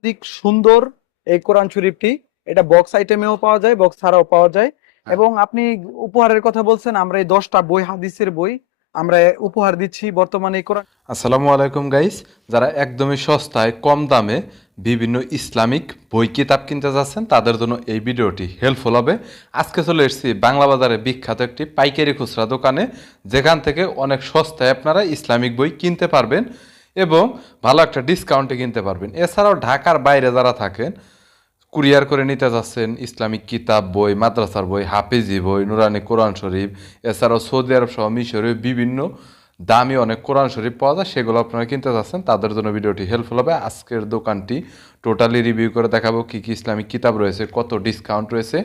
অধিক সুন্দর এই কোরআন শরীফটি। এটা বক্স আইটেমেও পাওয়া যায়, বক্স ছাড়াও পাওয়া যায়। হ্যাঁ। এবং আপনি উপহারের কথা বলছেন, আমরা এই 10টা বই, হাদিসের বই আমরা উপহার দিচ্ছি বর্তমানে এই কোরআন। আসসালামু আলাইকুম গাইস, যারা একদমই সস্তায় কম দামে বিভিন্ন ইসলামিক বই কিতাব কিনতে যাচ্ছেন তাদের জন্য এই ভিডিওটি হেল্পফুল হবে। আজকে চলে এসেছি বাংলা বাজারে বিখ্যাত একটি পাইকারি খুচরা দোকানে, যেখান থেকে অনেক সস্তায় আপনারা ইসলামিক বই কিনতে পারবেন এবং ভালো একটা ডিসকাউন্টে কিনতে পারবেন। এছাড়াও ঢাকার বাইরে যারা থাকেন, কুরিয়ার করে নিতে যাচ্ছেন ইসলামিক কিতাব, বই, মাদ্রাসার বই, হাফিজি বই, নুরানি কোরআন শরীফ, এছাড়াও সৌদি আরব সহ মিশরে বিভিন্ন দামি অনেক কোরআন শরীফ পাওয়া যায়, সেগুলো আপনারা কিনতে যাচ্ছেন তাদের জন্য ভিডিওটি হেল্পফুল হবে। আজকের দোকানটি টোটালি রিভিউ করে দেখাবো কী কী ইসলামিক কিতাব রয়েছে, কত ডিসকাউন্ট রয়েছে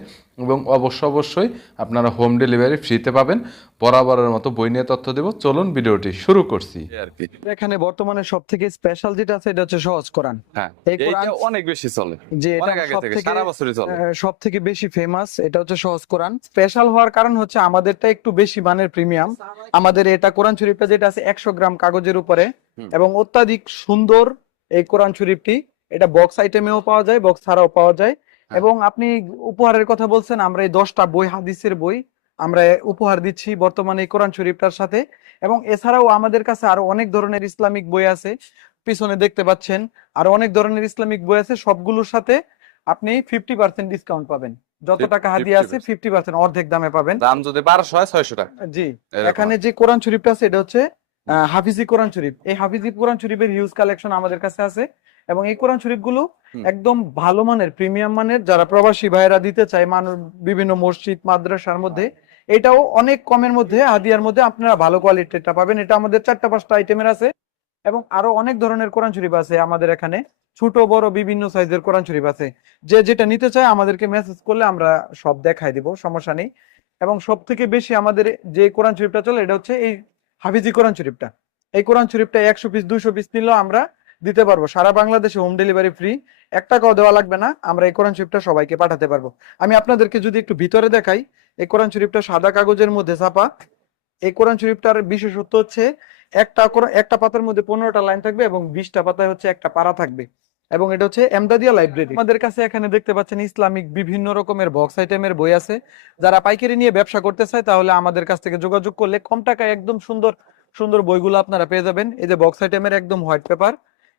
এবং অবশ্যই আপনারা হোম ডেলিভারি ফ্রিতে পাবেন। বরাবরের মতো বই নিয়ে তথ্য দেব, চলুন ভিডিওটি শুরু করছি আর কি। এখানে বর্তমানে সব থেকে স্পেশাল যেটা আছে এটা হচ্ছে সহজ কোরআন। হ্যাঁ, এই কোরআন এইটা অনেক বেশি চলে, যে এটা অনেক আগে থেকে, সারা বছরই চলে। সব থেকে বেশি ফেমাস এটা হচ্ছে সহজ কোরআন। স্পেশাল হওয়ার কারণ হচ্ছে আমাদেরটা একটু বেশি মানের প্রিমিয়াম। আমাদের এটা কোরআন শরীফটা যেটা আছে 100 গ্রাম কাগজের উপরে এবং অত্যাধিক সুন্দর এই কোরআন শরীফটি। এটা বক্স আইটেমেও পাওয়া যায়, বক্স ছাড়াও পাওয়া যায়। এবং আপনি উপহারের কথা বলছেন, আমরা এই 10টা বই, হাদিসের বই আমরা উপহার দিচ্ছি বর্তমানে এই কোরআন শরীফটার সাথে। এবং এছাড়াও আমাদের কাছে আরো অনেক ধরনের ইসলামিক বই আছে, পিছনে দেখতে পাচ্ছেন আরো অনেক ধরনের ইসলামিক বই আছে। সবগুলোর সাথে আপনি 50% ডিসকাউন্ট পাবেন। যত টাকা হাদিয়া আছে 50% অর্ধেক দামে পাবেন। দাম যদি 1200 হয় 600 টাকা। জি, এরকম। এখানে যে কোরআন শরীফটা আছে এটা হচ্ছে হাফিজি কোরআন শরীফ। এই হাফিজি কোরআন শরীফের হিউজ কালেকশন আমাদের কাছে আছে এবং এই কোরআন শরীফগুলো একদম ভালো মানের, প্রিমিয়াম মানের। যারা প্রবাসী ভাইয়েরা দিতে চায় মানুষ বিভিন্ন মসজিদ মাদ্রাসার মধ্যে, এটাও অনেক কমের মধ্যে হাদিয়ার মধ্যে আপনারা ভালো কোয়ালিটিটা পাবেন। এটা আমাদের 4টা 5টা আইটেমের আছে এবং আরো অনেক ধরনের কোরআন শরীফ আছে আমাদের এখানে। ছোট বড় বিভিন্ন সাইজের কোরআন শরীফ আছে। যে যেটা নিতে চায় আমাদেরকে মেসেজ করলে আমরা সব দেখাই দিব, সমস্যা নেই। এবং সব থেকে বেশি আমাদের যে কোরআন শরীফটা চলে এটা হচ্ছে এই হাফিজি কোরআন শরীফটা। এই কোরআন শরীফটা 100 পিস 200 পিস নিলেও আমরা দিতে পারবো, সারা বাংলাদেশে হোম ডেলিভারি ফ্রি। 1 টাকাও দেওয়া লাগবে না, আমরা এই কোরআন শরীফটা সবাইকে পাঠাতে পারবো। আমি আপনাদেরকে যদি একটু ভিতরে দেখাই, এই কোরআন শরীফটা সাদা কাগজের মধ্যে ছাপা। এই কোরআন শরীফটার বিশেষত্ব হচ্ছে একটা পাতার মধ্যে 15টা লাইন থাকবে এবং 20টা পাতায় হচ্ছে একটা পারা থাকবে। এবং এটা হচ্ছে এমদাদিয়া লাইব্রেরি। আমাদের কাছে এখানে দেখতে পাচ্ছেন ইসলামিক বিভিন্ন রকমের বক্স আইটেমের বই আছে। যারা পাইকারি নিয়ে ব্যবসা করতে চায় তাহলে আমাদের কাছ থেকে যোগাযোগ করলে কম টাকায় একদম সুন্দর সুন্দর বইগুলো আপনারা পেয়ে যাবেন। এই যে বক্স আইটেমের একদম হোয়াইট পেপার,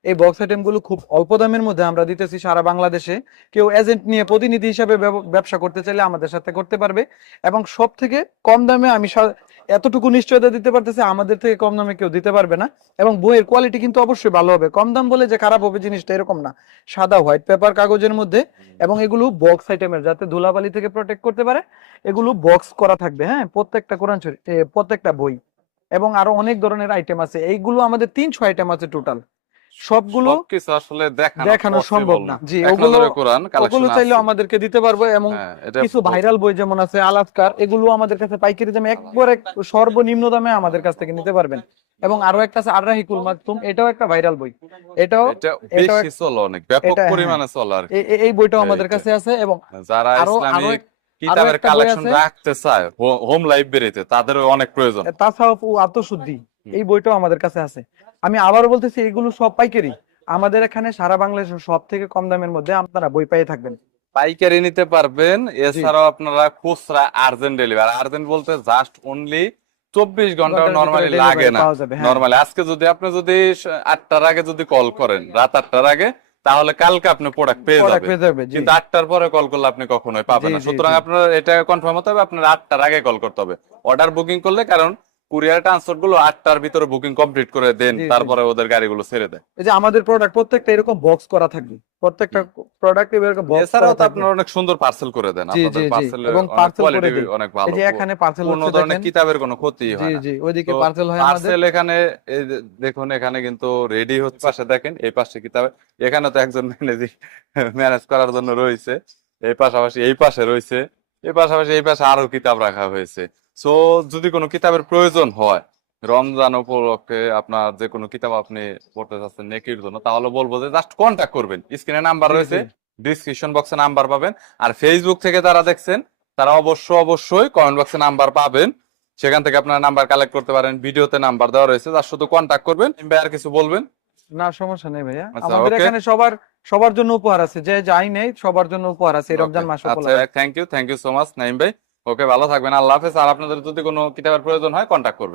এই বক্স আইটেম গুলো খুব অল্প দামের মধ্যে আমরা দিতেছি সারা বাংলাদেশে। কেউ এজেন্ট নিয়ে প্রতিনিধি হিসাবে ব্যবসা করতে চাইলে আমাদের সাথে করতে পারবে। এবং সব থেকে কম দামে আমি এতটুকু নিশ্চয়তা দিতে পারতেছি, আমাদের থেকে কম দামে কেউ দিতে পারবে না। এবং বইয়ের কোয়ালিটি কিন্তু অবশ্যই ভালো হবে। কম দাম বলে যে খারাপ হবে জিনিসটা এরকম না। সাদা হোয়াইট পেপার কাগজের মধ্যে এবং এগুলো বক্স আইটেমের, যাতে ধুলাবালি থেকে প্রোটেক্ট করতে পারে। এগুলো বক্স করা থাকবে, হ্যাঁ, প্রত্যেকটা কোরআন শরীফ, প্রত্যেকটা বই। এবং আরো অনেক ধরনের আইটেম আছে। এইগুলো আমাদের 300 আইটেম আছে টোটাল। সবগুলো কিছু আসলে দেখানো সম্ভব না। জি, ওগুলো চাইলে আমাদেরকে দিতে পারবো। এবং কিছু ভাইরাল বই যেমন আছে আলাস্কার, এগুলো আমাদের কাছে পাইকারি দামে একবারে সর্বনিম্ন দামে আমাদের কাছ থেকে নিতে পারবেন। এবং আরো একটা আছে আর-রাহিকুল মাকতুম, এটাও একটা ভাইরাল বই। এটাও বেশি চলে, অনেক ব্যাপক পরিমাণে চলে আর কি। এই বইটাও আমাদের কাছে আছে। এবং যারা ইসলামিক কিতাবের কালেকশন রাখতে চায় হোম লাইব্রেরিতে, তাদের অনেক প্রয়োজন। তাছাড়াও আত্মশুদ্ধি, এই বইটাও আমাদের কাছে আছে। আমি আবারও বলতেছি, এগুলো সব পাইকারি। আমাদের এখানে সারা বাংলাদেশের সব থেকে কম দামের মধ্যে আপনারা বই পেয়ে থাকবেন। পাইকারি নিতে পারবেন। এছাড়াও আপনারা খুচরা আর্জেন্ট ডেলিভারি, আর্জেন্ট বলতে জাস্ট অনলি 24 ঘন্টা নরমালি লাগে না। নরমালি আজকে যদি আপনি 8টার আগে যদি কল করেন, রাত 8টার আগে, তাহলে কালকে আপনি প্রোডাক্ট পেয়ে যাবেন। কিন্তু 8টার পরে কল করলে আপনি কখনোই পাবেন না। সুতরাং আপনার এটা কনফার্ম হতে হবে, আপনার 8টার আগে কল করতে হবে অর্ডার বুকিং করলে। কারণ কুরিয়ার ট্রান্সপোর্ট গুলো 8টার ভিতরে বুকিং কমপ্লিট করে দেন, তারপরে ওদের গাড়িগুলো ছেড়ে দেয়। এই যে আমাদের প্রোডাক্ট প্রত্যেকটা এরকম বক্স করা থাকবে, প্রত্যেকটা প্রোডাক্ট এরকম বক্স করা এছাড়াও তো থাকবে। আপনারা অনেক সুন্দর পার্সেল করে দেন। আপনাদের পার্সেলের কোয়ালিটি অনেক ভালো। এই যে এখানে পার্সেল কোনো ধরনের কিতাবের কোনো ক্ষতি হয় না। জি, ওইদিকে পার্সেল হয় আমাদের। পার্সেল এখানে এই যে দেখুন, এখানে কিন্তু রেডি হচ্ছে। পাশে দেখেন, এই পাশে কিতাবে, এখানে তো একজন ম্যানেজ করার জন্য রয়েছে। এই পাশাপাশি এই পাশে রয়েছে, এই পাশাপাশি এই পাশে আরো কিতাব রাখা হয়েছে। সো যদি কোনো কিতাবের প্রয়োজন হয় রমজান উপলক্ষে, আপনার যে কোনো কিতাব আপনি পড়তে চাচ্ছেন নেকির জন্য, তাহলে বলবো যে জাস্ট কন্ট্যাক্ট করবেন। স্ক্রিনে নাম্বার রয়েছে, ডিসক্রিপশন বক্সে নাম্বার পাবেন। আর ফেসবুক থেকে যারা দেখছেন তারা অবশ্যই কমেন্ট বক্সে নাম্বার পাবেন, সেখান থেকে আপনারা নাম্বার কালেক্ট করতে পারেন। ভিডিওতে নাম্বার দেওয়া রয়েছে, তার শুধু কন্ট্যাক্ট করবেন। আর কিছু বলবেন? না সমস্যা নেই ভাইয়া, আচ্ছা, আমাদের okay. এখানে সবার জন্য উপহার আছে, যে যাই নেই সবার জন্য উপহার আছে এই রমজান মাস আচ্ছা, উপলক্ষে। Thank you so much Naim ভাই। ওকে, ভালো থাকবেন, আল্লাহ হাফেজ। আর আপনাদের যদি কোনো কিতাবের প্রয়োজন হয় কন্ট্যাক্ট করবেন।